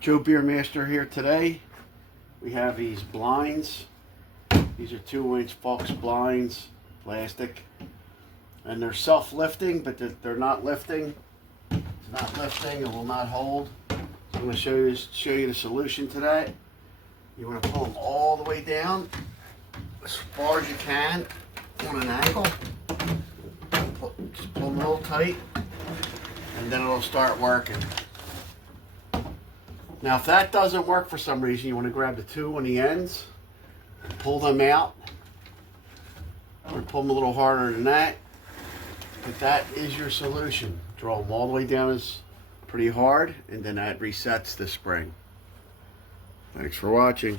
Joe Beer Master here today. We have these blinds. These are 2-inch Fox blinds, plastic, and they're self-lifting, but they're not lifting. It's not lifting. It will not hold. So I'm going to show you the solution to that. You want to pull them all the way down as far as you can on an angle. Just pull them a little tight, and then it'll start working. Now, if that doesn't work for some reason, you want to grab the two on the ends and pull them out. Or pull them a little harder than that. But that is your solution. Draw them all the way down as pretty hard, and then that resets the spring. Thanks for watching.